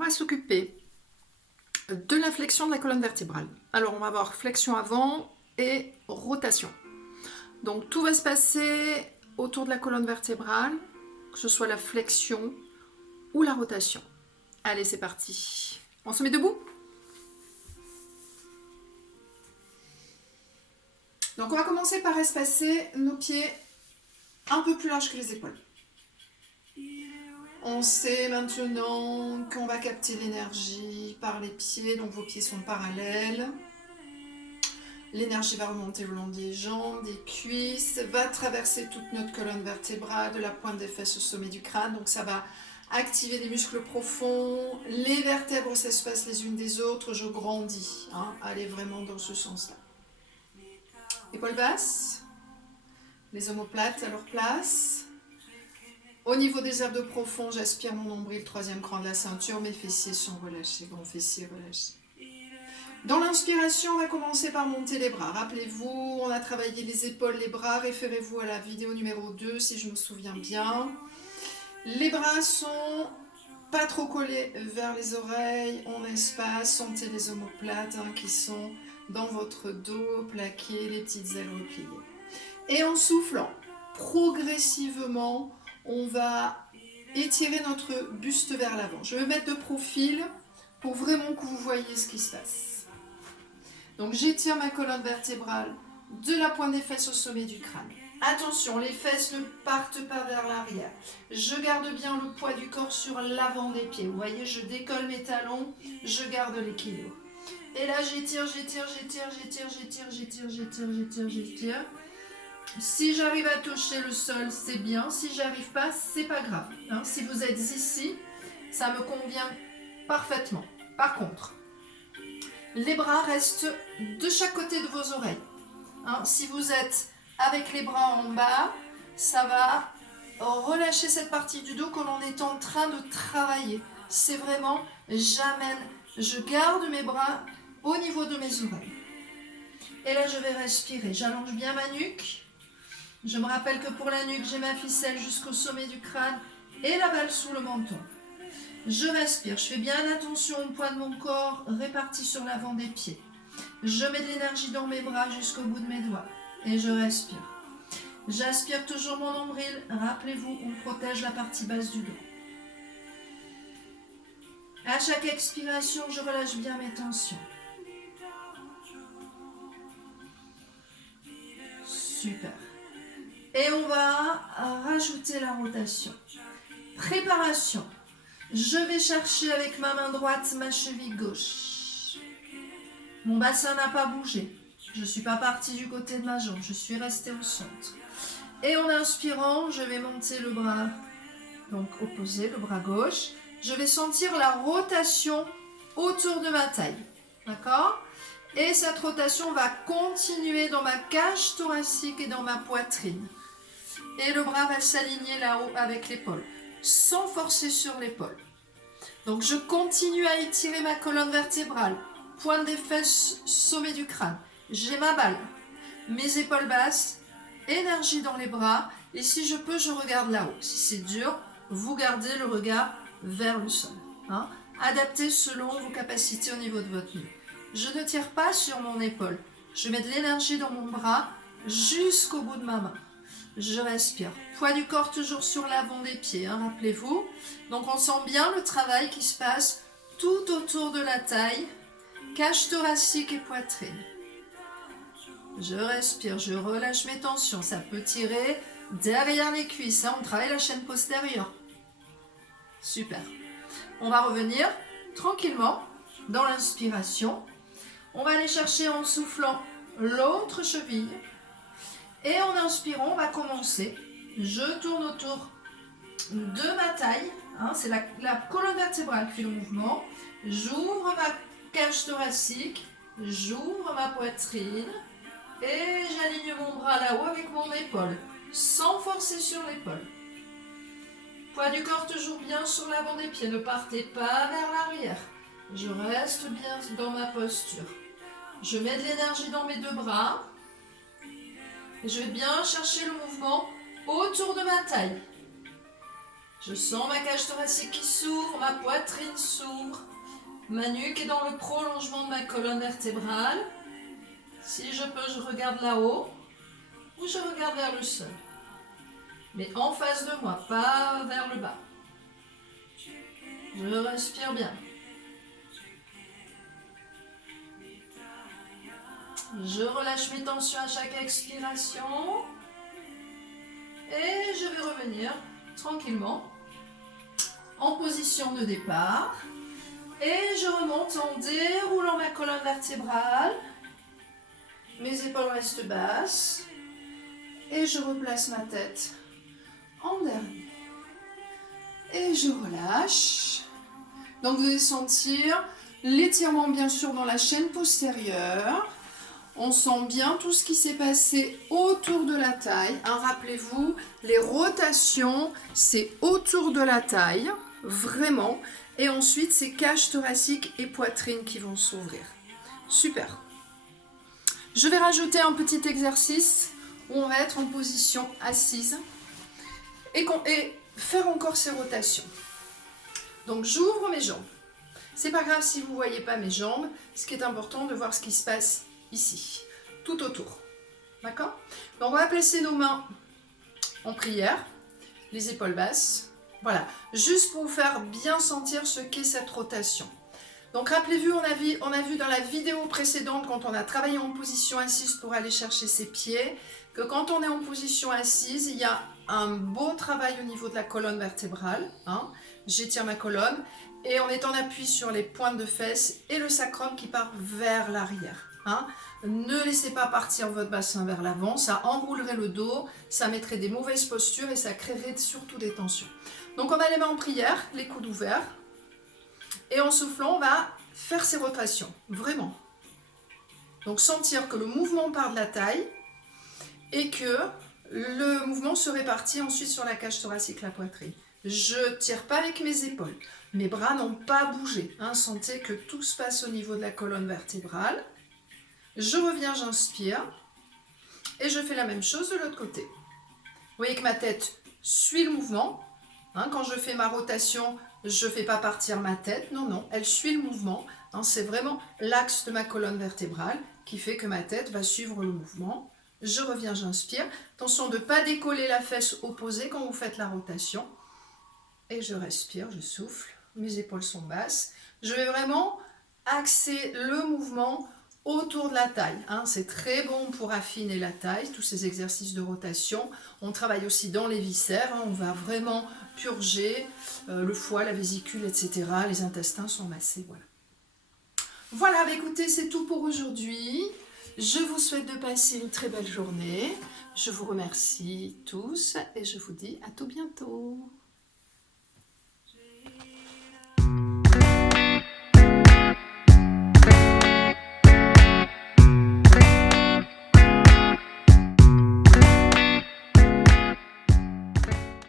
va s'occuper de la flexion de la colonne vertébrale. Alors, on va avoir flexion avant et rotation. Donc, tout va se passer autour de la colonne vertébrale, que ce soit la flexion ou la rotation. Allez, c'est parti. On se met debout? Donc, on va commencer par espacer nos pieds un peu plus larges que les épaules. On sait maintenant qu'on va capter l'énergie par les pieds, donc vos pieds sont parallèles. L'énergie va remonter le long des jambes, des cuisses, va traverser toute notre colonne vertébrale, de la pointe des fesses au sommet du crâne. Donc ça va activer les muscles profonds, les vertèbres s'espacent les unes des autres, je grandis. Allez vraiment dans ce sens-là. Épaules basses, les omoplates à leur place. Au niveau des abdos profonds, j'aspire mon nombril, troisième cran de la ceinture, mes fessiers sont relâchés, grands fessiers relâchés. Dans l'inspiration, on va commencer par monter les bras. Rappelez-vous, on a travaillé les épaules, les bras. Référez-vous à la vidéo numéro 2 si je me souviens bien. Les bras sont pas trop collés vers les oreilles. On espace, sentez les omoplates qui sont dans votre dos, plaqués, les petites ailes repliées. Et en soufflant, progressivement, on va étirer notre buste vers l'avant. Je vais me mettre de profil pour vraiment que vous voyez ce qui se passe. Donc j'étire ma colonne vertébrale de la pointe des fesses au sommet du crâne. Attention, les fesses ne partent pas vers l'arrière. Je garde bien le poids du corps sur l'avant des pieds. Vous voyez, je décolle mes talons, je garde l'équilibre. Et là, j'étire. Si j'arrive à toucher le sol, c'est bien. Si j'arrive pas, c'est pas grave. Si vous êtes ici, ça me convient parfaitement. Par contre, les bras restent de chaque côté de vos oreilles. Si vous êtes avec les bras en bas, ça va relâcher cette partie du dos que l'on est en train de travailler. C'est vraiment, je garde mes bras au niveau de mes oreilles. Et là, je vais respirer. J'allonge bien ma nuque. Je me rappelle que pour la nuque, j'ai ma ficelle jusqu'au sommet du crâne et la balle sous le menton. Je respire, je fais bien attention au poids de mon corps réparti sur l'avant des pieds. Je mets de l'énergie dans mes bras jusqu'au bout de mes doigts et je respire. J'aspire toujours mon nombril. Rappelez-vous, on protège la partie basse du dos. À chaque expiration, je relâche bien mes tensions. Super. Et on va rajouter la rotation. Préparation. Je vais chercher avec ma main droite ma cheville gauche. Mon bassin n'a pas bougé. Je ne suis pas partie du côté de ma jambe. Je suis restée au centre. Et en inspirant, je vais monter le bras donc opposé, le bras gauche. Je vais sentir la rotation autour de ma taille. D'accord ? Et cette rotation va continuer dans ma cage thoracique et dans ma poitrine. Et le bras va s'aligner là-haut avec l'épaule, sans forcer sur l'épaule. Donc je continue à étirer ma colonne vertébrale, pointe des fesses, sommet du crâne. J'ai ma balle, mes épaules basses, énergie dans les bras. Et si je peux, je regarde là-haut. Si c'est dur, vous gardez le regard vers le sol. Adaptez selon vos capacités au niveau de votre nuque. Je ne tire pas sur mon épaule. Je mets de l'énergie dans mon bras jusqu'au bout de ma main. Je respire. Poids du corps toujours sur l'avant des pieds, rappelez-vous. Donc on sent bien le travail qui se passe tout autour de la taille, cage thoracique et poitrine. Je respire, je relâche mes tensions. Ça peut tirer derrière les cuisses. On travaille la chaîne postérieure. Super. On va revenir tranquillement dans l'inspiration. On va aller chercher en soufflant l'autre cheville. Et en inspirant, on va commencer. Je tourne autour de ma taille. C'est la colonne vertébrale qui fait le mouvement. J'ouvre ma cage thoracique. J'ouvre ma poitrine. Et j'aligne mon bras là-haut avec mon épaule. Sans forcer sur l'épaule. Poids du corps toujours bien sur l'avant des pieds. Ne partez pas vers l'arrière. Je reste bien dans ma posture. Je mets de l'énergie dans mes deux bras. Et je vais bien chercher le mouvement autour de ma taille. Je sens ma cage thoracique qui s'ouvre, ma poitrine s'ouvre. Ma nuque est dans le prolongement de ma colonne vertébrale. Si je peux, je regarde là-haut ou je regarde vers le sol. Mais en face de moi, pas vers le bas. Je respire bien. Je relâche mes tensions à chaque expiration. Et je vais revenir tranquillement en position de départ. Et je remonte en déroulant ma colonne vertébrale. Mes épaules restent basses. Et je replace ma tête en dernier. Et je relâche. Donc vous allez sentir l'étirement bien sûr dans la chaîne postérieure. On sent bien tout ce qui s'est passé autour de la taille. Rappelez-vous, les rotations, c'est autour de la taille, vraiment. Et ensuite, c'est cage thoracique et poitrine qui vont s'ouvrir. Super. Je vais rajouter un petit exercice où on va être en position assise et faire encore ces rotations. Donc, j'ouvre mes jambes. C'est pas grave si vous ne voyez pas mes jambes. Ce qui est important, de voir ce qui se passe ici, tout autour. D'accord? Donc, on va placer nos mains en prière, les épaules basses. Voilà, juste pour vous faire bien sentir ce qu'est cette rotation. Donc, rappelez-vous, on a vu dans la vidéo précédente, quand on a travaillé en position assise pour aller chercher ses pieds, que quand on est en position assise, il y a un beau travail au niveau de la colonne vertébrale. J'étire ma colonne et on est en appui sur les pointes de fesses et le sacrum qui part vers l'arrière. Ne laissez pas partir votre bassin vers l'avant, ça enroulerait le dos, ça mettrait des mauvaises postures et ça créerait surtout des tensions. Donc on a les mains en prière, les coudes ouverts, et en soufflant, on va faire ces rotations, vraiment. Donc sentir que le mouvement part de la taille et que le mouvement se répartit ensuite sur la cage thoracique, la poitrine. Je ne tire pas avec mes épaules, mes bras n'ont pas bougé. Sentez que tout se passe au niveau de la colonne vertébrale. Je reviens, j'inspire et je fais la même chose de l'autre côté. Vous voyez que ma tête suit le mouvement. Quand je fais ma rotation, je ne fais pas partir ma tête. Non, elle suit le mouvement. C'est vraiment l'axe de ma colonne vertébrale qui fait que ma tête va suivre le mouvement. Je reviens, j'inspire. Attention de ne pas décoller la fesse opposée quand vous faites la rotation. Et je respire, je souffle. Mes épaules sont basses. Je vais vraiment axer le mouvement autour de la taille. C'est très bon pour affiner la taille, tous ces exercices de rotation. On travaille aussi dans les viscères, on va vraiment purger le foie, la vésicule, etc. Les intestins sont massés, voilà. Voilà, écoutez, c'est tout pour aujourd'hui. Je vous souhaite de passer une très belle journée. Je vous remercie tous et je vous dis à tout bientôt.